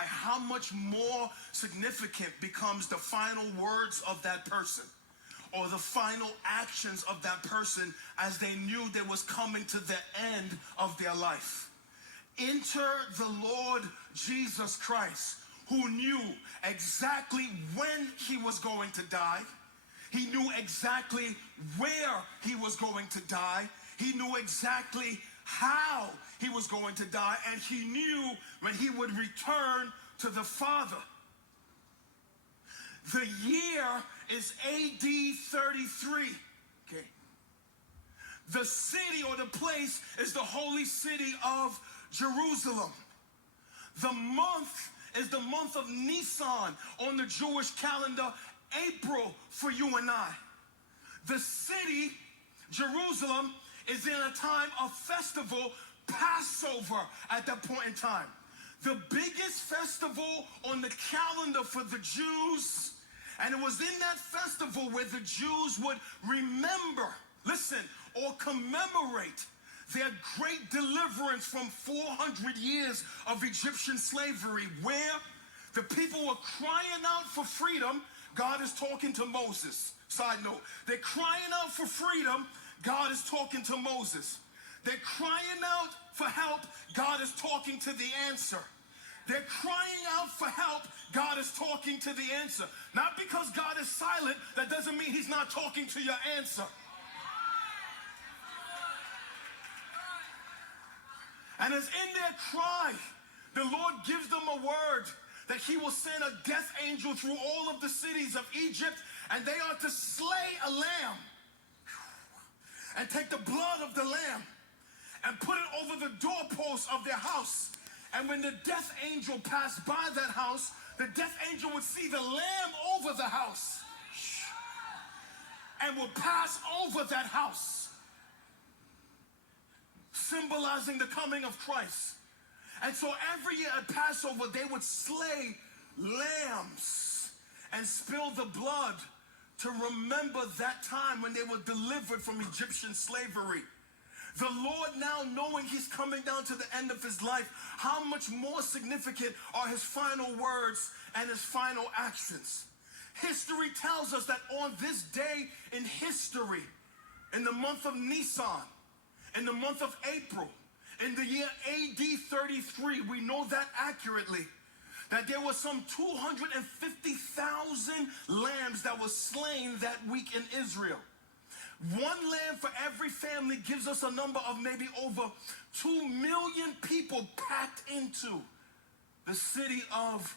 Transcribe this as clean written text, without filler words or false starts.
how much more significant becomes the final words of that person, or the final actions of that person as they knew they was coming to the end of their life. Enter the Lord Jesus Christ, who knew exactly when he was going to die. He knew exactly where he was going to die. He knew exactly how he was going to die, and he knew when he would return to the Father. The year is AD 33. Okay. The city or the place is the holy city of Jerusalem. The month is the month of Nisan on the Jewish calendar, April for you and I. The city, Jerusalem, is in a time of festival, Passover at that point in time. The biggest festival on the calendar for the Jews, and it was in that festival where the Jews would remember, listen, or commemorate their great deliverance from 400 years of Egyptian slavery, where the people were crying out for freedom. God is talking to Moses. Side note, they're crying out for freedom. God is talking to Moses. They're crying out for help. God is talking to the answer. They're crying out for help. God is talking to the answer. Not because God is silent, that doesn't mean he's not talking to your answer. And as in their cry, the Lord gives them a word that he will send a death angel through all of the cities of Egypt, and they are to slay a lamb and take the blood of the lamb and put it over the doorpost of their house. And when the death angel passed by that house, the death angel would see the lamb over the house and would pass over that house, symbolizing the coming of Christ. And so every year at Passover, they would slay lambs and spill the blood to remember that time when they were delivered from Egyptian slavery. The Lord, now knowing he's coming down to the end of his life, how much more significant are his final words and his final actions? History tells us that on this day in history, in the month of Nisan, in the month of April, in the year AD 33, we know that accurately, that there were some 250,000 lambs that were slain that week in Israel. One lamb for every family gives us a number of maybe over 2 million people packed into the city of